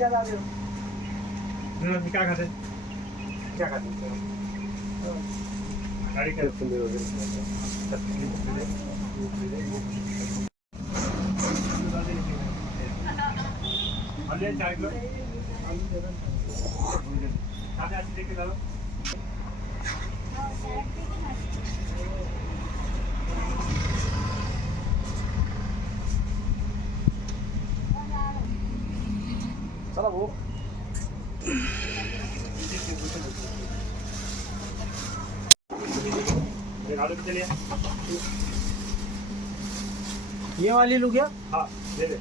क्या ला रहे हो मी काय खाते क्या खाते हो? गाडी काय चार किलो खाते अच्छी देखे दादा चला भाऊ. ये ये वाली लू क्या हाँ दे दे.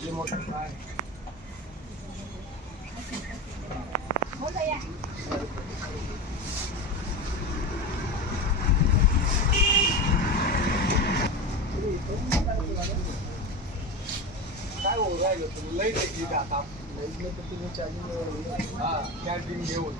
आपली मोटर काय हो राहिलं तुम्ही लई द्यायची का आता लईतलं तर तुम्ही चार्जिंग हा कॅन्टीन घेऊन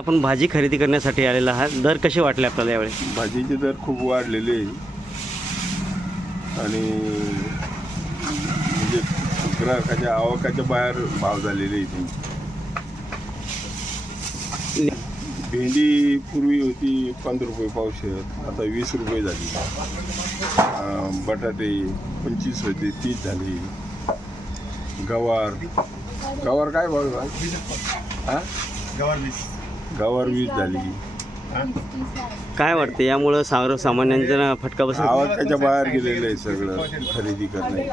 आपण भाजी खरेदी करण्यासाठी आलेला आहात. दर कसे वाटले आपल्याला यावेळी? भाजीचे दर खूप वाढलेले आहे. आणि म्हणजे ग्राहकाच्या आवकाच्या बाहेर भाव झालेले इथे भेंडी पूर्वी होती पंधरा रुपये पावशेर आता वीस रुपये झाली. बटाटे पंचवीस होते तीस झाली. गवार. गवार काय भाव आहे? हा? गवर वीस. गवार वीस झाली. काय वाटते यामुळं सर्वसामान्यांचा फटका बसेल? आवकाच्या बाहेर गेलेलं आहे सगळं खरेदी करणे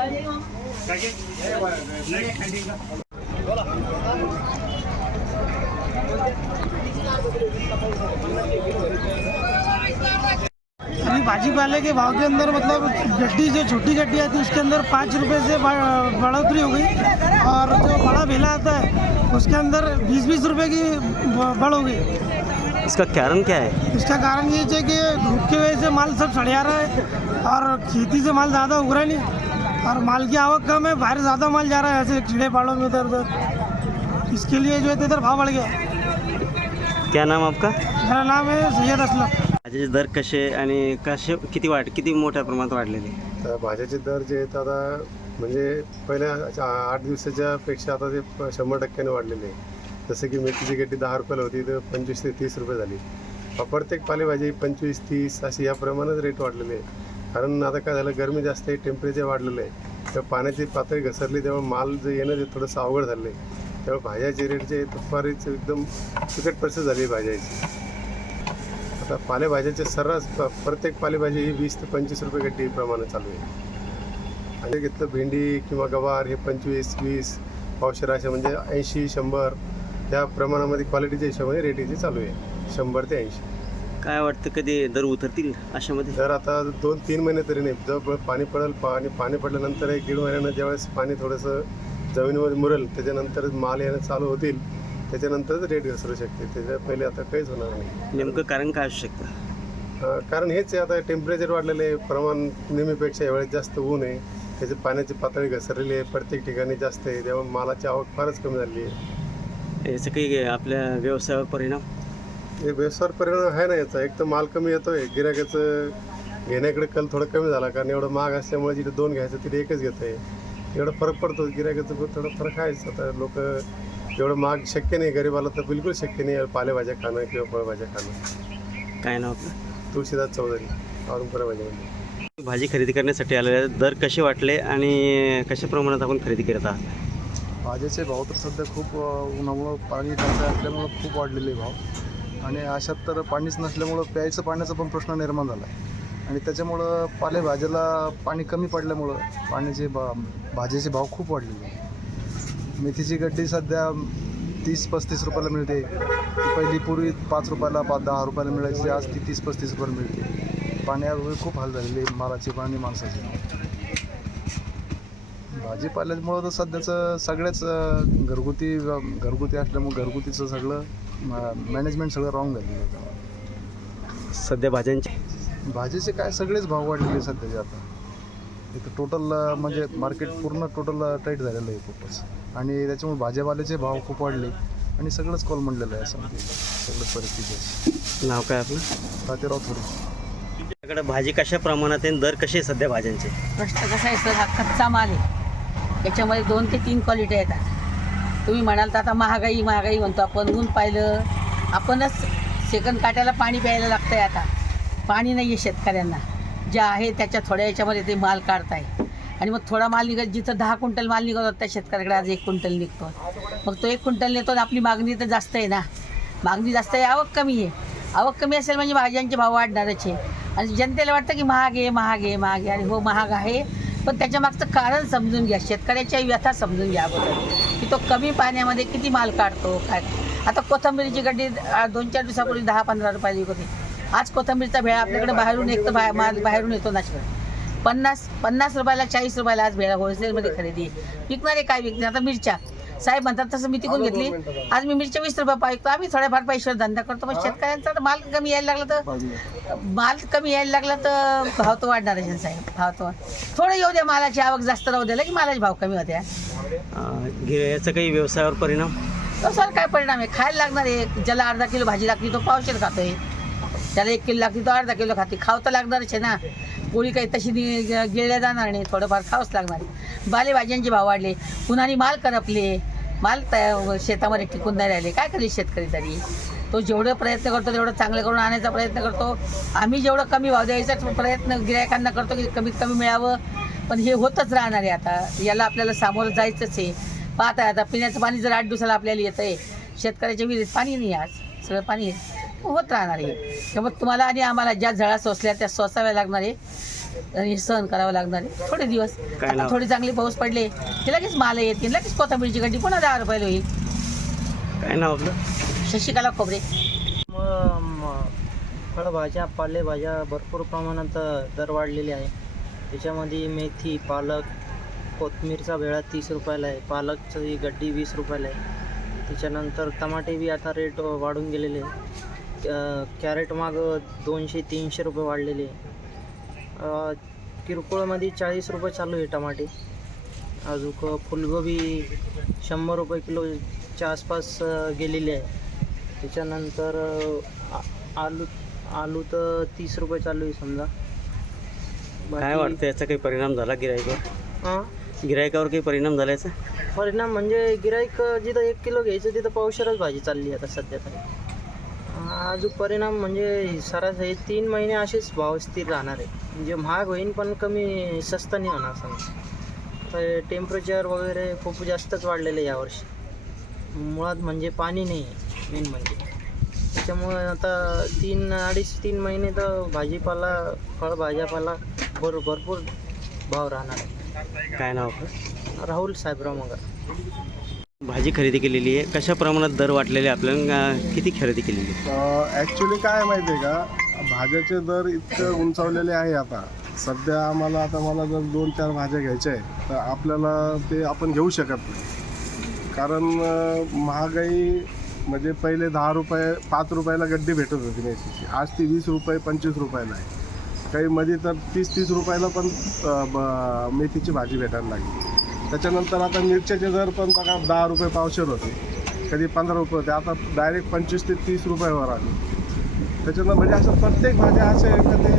भाजी पाले के भाव के अंदर मतलब गड्डी जो छोटी गड्डी आती है उसके अंदर पाँच रुपए से बढ़ोतरी हो गई। और जो बड़ा भेला आता है उसके अंदर बीस बीस रुपए की बढ़ हो गई। इसका कारण क्या है? इसका कारण ये है कि धूप की वजह से माल सब सड़िया रहा है और खेती से माल ज़्यादा उग रहा नहीं। और माल की आवक कम है बाहर ज़्यादा माल जा रहा है ऐसे कीड़े पाड़ों में इधर उधर। इसके लिए जो है तो इधर भाव बढ़ गया। क्या नाम आपका? मेरा नाम है सैयद असलम। भाज्याचे दर कसे आणि कसे किती वाढ किती मोठ्या प्रमाणात वाढलेले? तर भाज्याचे दर जे आहेत आता म्हणजे पहिल्या आठ दिवसाच्या पेक्षा आता ते प- शंभर टक्क्याने वाढलेले आहे. जसं की मेथीची गड्डी दहा रुपयाला होती तर पंचवीस ते तीस रुपये झाली. अ, प्रत्येक पालेभाजी पंचवीस तीस अशी या प्रमाणात रेट वाढलेले आहे. कारण आता काय झालं गरमी जास्त आहे टेम्परेचर वाढलेलं आहे. तर पाण्याची पातळी घसरली तेव्हा माल जे येणं ते थोडंसं अवघड झालं आहे. त्यामुळे भाज्याचे रेट जे आहेत ते फारच एकदम फिकट परिस्थिती झाली आहे भाज्याची. आता पालेभाज्याचे सर्रास प्रत्येक पालेभाजी ही वीस ते पंचवीस रुपये गड्डी प्रमाणे चालू आहे. आणि घेतलं भेंडी किंवा गवार हे पंचवीस वीस पावशेर अशा म्हणजे ऐंशी शंभर त्या प्रमाणामध्ये क्वालिटीच्या हिशोबाने रेट इथे चालू आहे. शंभर ते ऐंशी. काय वाटतं कधी दर उतरतील अशामध्ये? तर आता दोन तीन महिने तरी नाही. जवळ पाणी पडेल पाणी पाणी पडल्यानंतर एक दीड महिन्यानं ज्यावेळेस पाणी थोडंसं जमिनीमध्ये मुरेल त्याच्यानंतर माल येणं चालू होतील. त्याच्यानंतरच रेट घसरू शकते. त्याच्या पहिले आता काहीच होणार नाही. नेमकं कारण काय असू शकतं? अ, कारण हेच आहे आता टेम्परेचर वाढलेलं आहे. प्रमाण नेहमीपेक्षा यावेळेस जास्त ऊन आहे. त्याची पाण्याची पातळी घसरलेली आहे. प्रत्येक ठिकाणी जास्त आहे. त्यामुळे मालाची आवक फारच कमी झाली आहे. याचं काही आपल्या व्यवसायावर परिणाम? हे व्यवसायावर परिणाम आहे ना याचा. एक तर माल कमी येतोय. गिरायकाचं घेण्याकडे कल थोडा कमी झाला. कारण एवढं महाग असल्यामुळे जिथे दोन घ्यायचं तिथे एकच घेत आहे एवढा फरक पडतो. गिरायकाचं पण थोडा फरक आहेच. आता लोक एवढं महाग शक्य नाही गरीबाला तर बिलकुल शक्य नाही पालेभाज्या खाणं किंवा फळभाज्या खाणं. काय नाव आपलं? तुळशीदास चौधरी औरंगपुरा भाजीमध्ये भाजी खरेदी करण्यासाठी आलेले. दर कसे वाटले आणि कशा प्रमाणात आपण खरेदी करत आहात? भाज्याचे भाव तर सध्या खूप अ, उन्हामुळं पाणी टंचाई असल्यामुळं खूप वाढलेले आहे भाव. आणि अशात तर पाणीच नसल्यामुळं प्यायचं पाण्याचा पण प्रश्न निर्माण झाला आहे. आणि त्याच्यामुळं पालेभाज्याला पाणी कमी पडल्यामुळं पाण्याचे बा भाज्याचे भाव खूप वाढलेले आहे मेथीची गड्डी सध्या तीस पस्तीस रुपयाला मिळते. ती पहिली पूर्वी पाच रुपयाला पाच दहा रुपयाला मिळायची. आज ती तीस पस्तीस रुपयाला मिळते. पाण्यावर खूप हाल झालेले मालाचे पाणी माणसाचे भाजीपाल्यामुळं तर सध्याचं सगळ्याच घरगुती घरगुती असल्यामुळं घरगुतीचं सगळं मॅनेजमेंट सगळं रॉंग झालेलं सध्या भाज्यांचे भाजीचे काय सगळेच भाव वाढलेले सध्याचे आता. इथं टोटल म्हणजे मार्केट पूर्ण टोटल टाईट झालेलं आहे खूपच. आणि त्याच्यामुळे भाज्यावाल्याचे भाव खूप वाढले. आणि सगळंच कॉल म्हणलेलं आहे असं. म्हणजे सगळं परिस्थिती आहे. नाव काय आपलं? तातेराव थोडी आपल्याकडे भाजी कशा प्रमाणात आहे आणि दर कसे आहे सध्या भाज्यांचे? प्रश्न कसा आहे सर? हा कच्चा माल आहे. त्याच्यामध्ये दोन ते तीन क्वालिटी येतात. तुम्ही म्हणाल तर आता महागाई महागाई म्हणतो आपण. ऊन पाहिलं आपणच सेकंद काट्याला पाणी प्यायला लागतं आहे आता. पाणी नाही आहे शेतकऱ्यांना. जे आहे त्याच्या थोड्या याच्यामध्ये ते माल काढताय. आणि मग थोडा माल निघत जिथं दहा क्विंटल माल निघत होता त्या शेतकऱ्याकडे आज एक क्विंटल निघतो. मग तो एक क्विंटल नेतो आणि आपली मागणी तर जास्त आहे ना. मागणी जास्त आहे आवक कमी आहे. आवक कमी असेल म्हणजे भाज्यांचे भाव वाढणारच आहे. आणि जनतेला वाटतं की महाग आहे महाग आहे महाग आहे. आणि हो महाग आहे. पण त्याच्या मागचं कारण समजून घ्या. शेतकऱ्याच्या व्यथा समजून घ्या अगोदर. की तो कमी पाण्यामध्ये किती माल काढतो काय? आता कोथंबीरीची गड्डी दोन चार दिवसापूर्वी दहा पंधरा रुपयाला विकत होती आज कोथंबीरचा भेळा आपल्याकडे बाहेरून एक तर बाहेरून येतो नाशिकडे पन्नास पन्नास रुपयाला चाळीस रुपयाला आज भेळा होलसेलमध्ये खरेदी आहे. विकणारे काय विकणे आता मिरच्या. साहेब म्हणतात तसं मी तिकून घेतली. आज मी मिरच्या वीस रुपये विकतो. आम्ही थोड्याफार पैशावर धंदा करतो. पण शेतकऱ्यांचा तर माल कमी यायला लागला तर माल कमी यायला लागला तर भाव तर वाढणार आहे साहेब. भाव वाढ- थोडं येऊ द्या मालाची आवक जास्त राहू द्या. की मालाचे भाव कमी होत्या. याचा काही व्यवसायावर परिणाम? तसं काय परिणाम आहे? खायला लागणार आहे. ज्याला अर्धा किलो भाजी लागली तो पावशेर खातोय. त्याला एक किलो लागते तो अर्धा किलो खाते. खाव तर लागणारच आहे ना. पोळी काही तशी नि- ग- गिळल्या जाणार नाही. थोडंफार खावंच लागणार बालेभाज्यांचे भाव वाढले. पुन्हा माल करपले? माल तया शेतामध्ये टिकून नाही राहिले. काय करेल शेतकरी तरी? तो जेवढं प्रयत्न करतो तेवढं चांगलं करून आणायचा प्रयत्न करतो. आम्ही जेवढं कमी भाव द्यायचा प्रयत्न गिरायकांना करतो की कमीत कमी मिळावं. पण हे होतच राहणार आहे आता. याला आपल्याला सामोरं जायचंच आहे. पाहता आता पिण्याचं पाणी जर आठ दिवसाला आपल्याला येतं आहे शेतकऱ्याच्या विहिरीत पाणी नाही आज. सगळं पाणी आहे. होत राहणार आहे. त्यामुळे तुम्हाला आणि आम्हाला ज्या झळा सोसल्या त्या सोसाव्या लागणार आहे. आणि सहन करावं लागणार आहे. थोडे दिवस. काय? थोडी चांगली पाऊस पडले. की लगेच माल येतील लगेच कोथंबीरची गड्डी पुन्हा दहा रुपयाला होईल. काय नाव आपलं? शशिकला खोबरे. मग म- फळभाज्या पालेभाज्या भरपूर प्रमाणात दर वाढलेले आहे. त्याच्यामध्ये मेथी पालक कोथमीरचा भेळा तीस रुपयाला आहे. पालकची गड्डी वीस रुपयाला आहे. त्याच्यानंतर टमाटे बी आता रेट वाढून गेलेले आहे. कॅरेट माग दोनशे तीनशे रुपये वाढलेले. किरकोळमध्ये चाळीस रुपये चालू आहे टमाटे. अजून फुलगोबी शंभर रुपये किलोच्या आसपास गेलेली आहे. त्याच्यानंतर आलू आलू तर तीस रुपये चालू आहे समजा. काय वाटतं याचा काही परिणाम झाला गिरायकावर हां? गिरायकावर काही परिणाम झाला याचा? परिणाम म्हणजे गिराईक जिथं एक किलो घ्यायचं तिथं पावशेरच भाजी चालली आता सध्या तरी. अजून परिणाम म्हणजे सरासरी तीन महिने असेच भाव स्थिर राहणार आहे. म्हणजे महाग होईन पण कमी स्वस्त नाही होणार समजा. टेम्परेचर वगैरे खूप जास्तच वाढलेलं आहे यावर्षी. मुळात म्हणजे पाणी नाही आहे मेन म्हणजे. त्याच्यामुळे आता तीन अडीच तीन महिने तर भाजीपाला फळभाज्यापाला भर भरपूर भाव राहणार आहे. काय नाव राहुल साहेबराव मगर भाजी खरेदी केलेली आहे. कशा प्रमाणात दर वाटलेले आपल्याला किती खरेदी केलेली आहे? ॲक्च्युली काय माहिती आहे का? भाज्याचे दर इतकं उंचावलेले आहे आता. सध्या आम्हाला आता मला जर दोन चार भाज्या घ्यायच्या आहे तर आपल्याला ते आपण घेऊ शकत नाही. कारण महागाई म्हणजे पहिले दहा रुपये पाच रुपयाला गड्डी भेटत होती मेथीची. आज ती वीस रुपये पंचवीस रुपयाला आहे. काही मध्ये तर तीस तीस रुपयाला पण ब- मेथीची भाजी भेटायला लागली. त्याच्यानंतर आता मिरच्याचे दर पण बघा दहा रुपये पावशेर होते. कधी पंधरा रुपये होते. आता डायरेक्ट पंचवीस ते तीस रुपयावर आले त्याच्यानं म्हणजे असं प्रत्येक भाज्या असे आहे का ते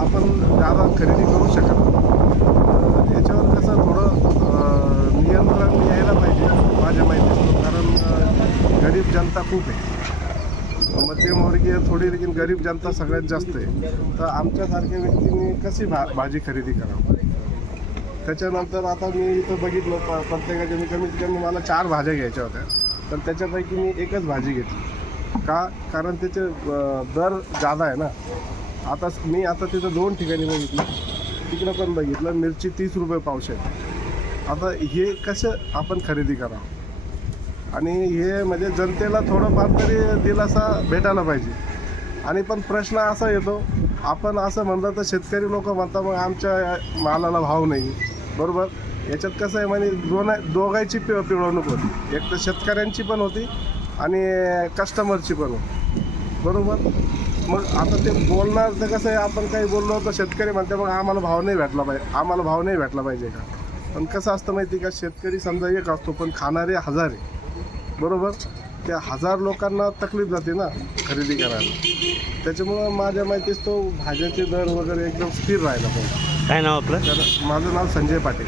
आपण जादा खरेदी करू शकत नाही. याच्यावर कसं थोडं नियंत्रण यायला पाहिजे माझ्या माहिती कारण गरीब जनता खूप आहे. मध्यमवर्गीय थोडी लेकिन गरीब जनता सगळ्यात जास्त आहे. तर आमच्यासारख्या व्यक्तींनी कशी भा भाजी खरेदी करावी? त्याच्यानंतर आता मी इथं बघितलं प प्रत्येकाच्या मी कमीत कमी मला चार भाज्या घ्यायच्या होत्या. तर त्याच्यापैकी मी एकच भाजी घेतली. का? कारण त्याचे दर जादा आहे ना. आता मी आता तिथं दोन ठिकाणी बघितलं. तिकडं पण बघितलं. मिरची तीस रुपये पावशे. आता हे कसं आपण खरेदी करावं? आणि हे म्हणजे जनतेला थोडंफार तरी दिलासा भेटायला पाहिजे. आणि पण प्रश्न असा येतो आपण असं म्हणलं तर शेतकरी लोक म्हणतात मग आमच्या मालाला भाव नाही. बरोबर? याच्यात कसं आहे म्हणजे दोन दोघांची पि पिळवणूक होती. एक तर शेतकऱ्यांची पण होती आणि कस्टमरची पण होती. बरोबर? मग आता ते बोलणार तर कसं आहे आपण काही बोललो तर शेतकरी म्हणते मग आम्हाला भाव नाही भेटला पाहिजे. आम्हाला भाव नाही भेटला पाहिजे का? पण कसं असतं माहिती का शेतकरी समजा एक असतो पण खाणारे हजार आहे. बरोबर? त्या हजार लोकांना तकलीफ जाते ना खरेदी करायला. त्याच्यामुळं माझ्या माहितीच तो भाज्याचे दर वगैरे एकदम स्थिर राहायला पाहिजे. काय नाव आपलं? तर माझं नाव संजय पाटील.